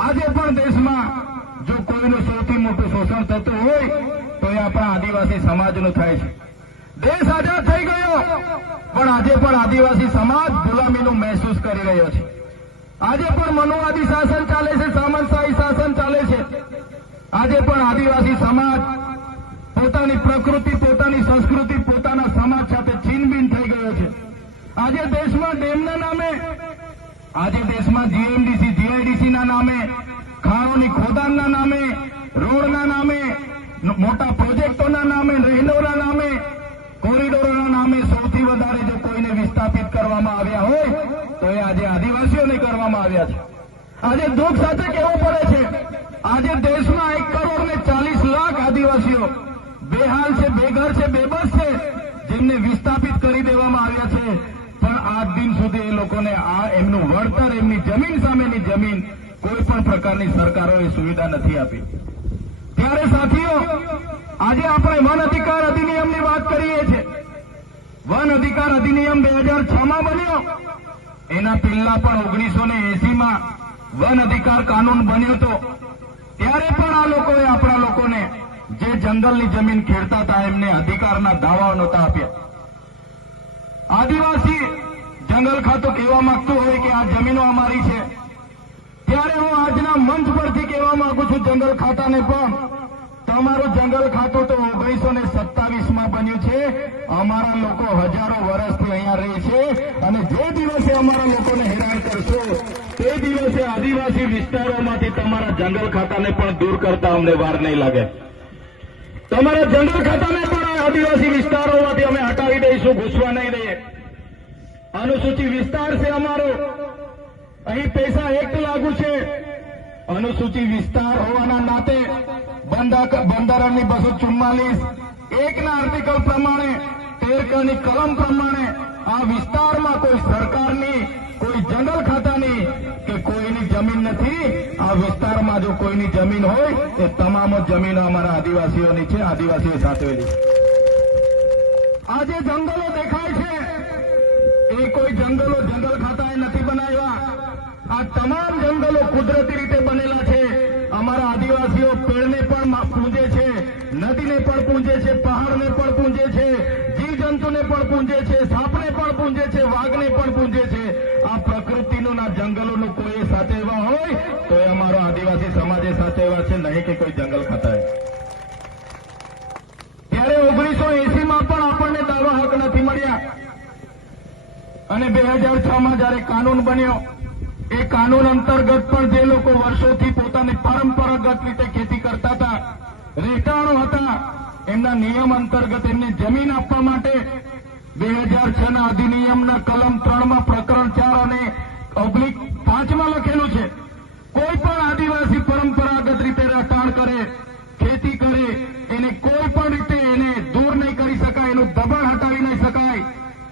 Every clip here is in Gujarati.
આજે પણ દેશમાં જો કોઈનું સૌથી મોટું શોષણ થતું હોય તો એ આપણા આદિવાસી સમાજનું થાય છે. દેશ આઝાદ થઈ ગયો પણ આજે પણ આદિવાસી સમાજ ગુલામીનું મહેસૂસ કરી રહ્યો છે. આજે પણ મનુવાદી શાસન ચાલે છે, સામંતશાહી શાસન ચાલે છે. આજે પણ આદિવાસી સમાજ પોતાની પ્રકૃતિ, પોતાની સંસ્કૃતિ, પોતાના સમાજ સાથે છીનબીન થઈ ગયો છે. આજે દેશમાં ડેમના નામે, આજે દેશમાં જીએમડીસી, જીઆઈડીસીના નામે, ખાણોની ખોદાણના નામે, રોડના નામે, મોટા પ્રોજેક્ટોના નામે, રહેણોના નામે, કોરિડોરોના નામે સૌથી વધારે જો કોઈને વિસ્થાપિત કરવામાં આવ્યા હોય તો એ આજે આદિવાસીઓને કરવામાં આવ્યા છે. આજે દુઃખ સાથે કહેવું પડે છે, આજે દેશમાં 1,40,00,000 આદિવાસીઓ બેહાલ છે, બેઘર છે, બેબસ છે, જેમને વિસ્થાપિત કરી દેવામાં આવ્યા છે. પણ આજ દિન સુધી એ લોકોને એમનું વળતર, એમની જમીન સામેની જમીન કોઈ પણ પ્રકારની સરકારોએ સુવિધા નથી આપી. ત્યારે સાથીઓ, આજે આપણે વન અધિકાર અધિનિયમની વાત કરીએ છીએ. વન અધિકાર અધિનિયમ 2006માં બન્યો. એના પહેલા પણ 1980માં વન અધિકાર કાનૂન બન્યો હતો. ત્યારે પણ આ લોકોએ આપણા લોકોને જે જંગલની જમીન ખેડતા હતા એમને અધિકારના દાવાઓ નહોતા આપ્યા. આદિવાસી જંગલ ખાતું કહેવા માંગતું હોય કે આ જમીનો અમારી છે, ત્યારે હું આજના મંચ પરથી કહેવા માંગુ છું જંગલ ખાતાને પણ, તમારું જંગલ ખાતું તો 1927માં બન્યું છે. અમારા લોકો હજારો વર્ષથી અહીંયા રહે છે અને જે દિવસે અમારા લોકોને હેરાન કરશો તે દિવસે આદિવાસી વિસ્તારોમાંથી તમારા જંગલ ખાતાને પણ દૂર કરતા અમને વાર નહીં લાગે. તમારા જંગલ ખાતાને પણ આદિવાસી વિસ્તારોમાંથી અમે હટાવી દઈશું, ઘૂસવા નહીં દઈએ. અનુસૂચિત વિસ્તાર છે અમારો, અહીં પૈસા એક્ટ લાગુ છે. અનુસૂચિત વિસ્તાર હોવાના નાતે બંધારણની 244(1) ના આર્ટિકલ પ્રમાણે, 13 ની કલમ પ્રમાણે આ વિસ્તારમાં કોઈ સરકારની, કોઈ જંગલ ખાતાની કે કોઈની જમીન નથી. આ વિસ્તારમાં જો કોઈની જમીન હોય એ તમામ જમીનો અમારા આદિવાસીઓની છે, આદિવાસીઓ સાચવેલી. આજે જંગલો દેખાય છે એ કોઈ જંગલો જંગલ ખાતાએ નથી બનાવ્યા. આ તમામ જંગલો કુદરતી રીતે બનેલા છે. અમારા આદિવાસીઓ પેડને પણ પૂજે છે, નદીને પણ પૂજે છે, પહાડને પણ પૂજે છે, જીવજંતુને પણ પૂજે છે, સાપને પણ પૂજે છે, વાઘને પણ પૂજે છે. આ પ્રકૃતિનું ના જંગલોનું કોઈ સાચવવા હોય તો એ અમારો આદિવાસી સમાજે સાચવવા છે, નહીં કે કોઈ જંગલ ખાતાએ. ત્યારે 1980માં પણ આપણને દાવા હક નથી મળ્યા અને 2006માં જયારે કાનૂન બન્યો, એ કાનૂન અંતર્ગત પણ જે લોકો વર્ષોથી પોતાની પરંપરાગત રીતે ખેતી કરતા હતા, રહેઠાણો હતા, એમના નિયમ અંતર્ગત એમને જમીન આપવા માટે 2006ના અધિનિયમના કલમ 3માં પ્રકરણ 4 અને /5માં લખેલું છે, કોઈ પણ આદિવાસી પરંપરાગત રીતે રહેઠાણ કરે, ખેતી કરે, એને કોઈ પણ રીતે એને દૂર નહીં કરી શકાય, એનું દબાણ હટાવી નહીં શકાય.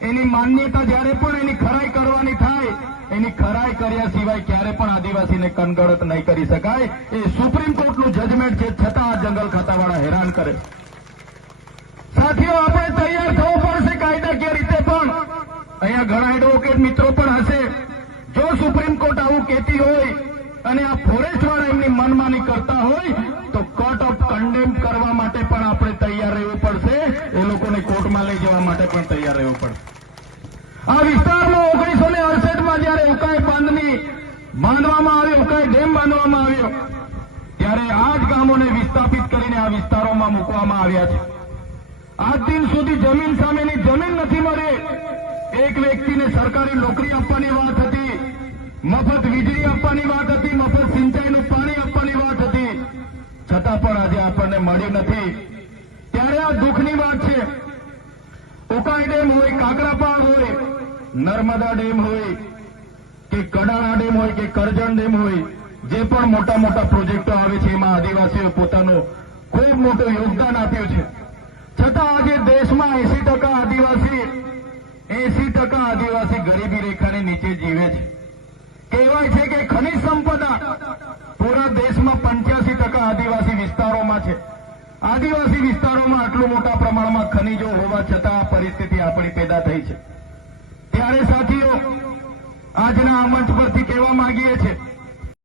એની માન્યતા જ્યારે પણ એની ખરાઈ કરવાની થાય, એની ખરાઈ કર્યા સિવાય ક્યારે પણ આદિવાસીને કનગડત નહીં કરી શકાય. એ સુપ્રીમ કોર્ટનું જજમેન્ટ છે, છતાં આ જંગલ ખાતાવાળા હેરાન કરે. સાથીઓ, આપણે તૈયાર થવું પડશે કાયદાકીય રીતે પણ. અહીંયા ઘણા એડવોકેટ મિત્રો પણ હશે. જો સુપ્રીમ કોર્ટ આવું કહેતી હોય અને આ ફોરેસ્ટવાળા એમની મનમાની કરતા હોય તો કોર્ટ ઓફ કન્ડેમ કરવા માટે પણ આપણે તૈયાર રહેવું પડશે. એ લોકોને કોર્ટમાં લઈ જવા માટે પણ તૈયાર રહેવું પડશે. આ વિસ્તારમાં 1968માં જયારે ઉકાઈ બાંધની બાંધવામાં આવ્યો, ઉકાઈ ડેમ બાંધવામાં આવ્યો, ત્યારે આ જ ગામોને વિસ્થાપિત કરીને આ વિસ્તારોમાં મૂકવામાં આવ્યા છે. આજ દિન સુધી જમીન સામેની જમીન નથી મળી. એક વ્યક્તિને સરકારી નોકરી આપવાની વાત હતી, મફત વીજળી આપવાની વાત હતી, મફત સિંચાઈનું પાણી આપવાની વાત હતી, છતાં પણ આજે આપણને મળ્યું નથી. ત્યારે આ દુઃખની વાત છે. ઉકાઈ ડેમ હોય, કાકરાપાળ હોય, નર્મદા ડેમ હોય કે કડાણા ડેમ હોય કે કરજણ ડેમ હોય, જે પણ મોટા મોટા પ્રોજેક્ટો આવે છે એમાં આદિવાસીઓ પોતાનું ખૂબ મોટું યોગદાન આપ્યું છે. છતાં આજે દેશમાં 80% આદિવાસી ગરીબી રેખાની નીચે જીવે છે. કહેવાય છે કે ખનિજ સંપદા પૂરા દેશમાં 85% આદિવાસી વિસ્તારોમાં છે. આદિવાસી વિસ્તારોમાં આટલું મોટા પ્રમાણમાં ખનિજો હોવા છતાં આ પરિસ્થિતિ આપણી પેદા થઈ છે. ત્યારે સાથીઓ, આજના આ મંચ પરથી કહેવા માંગીએ છીએ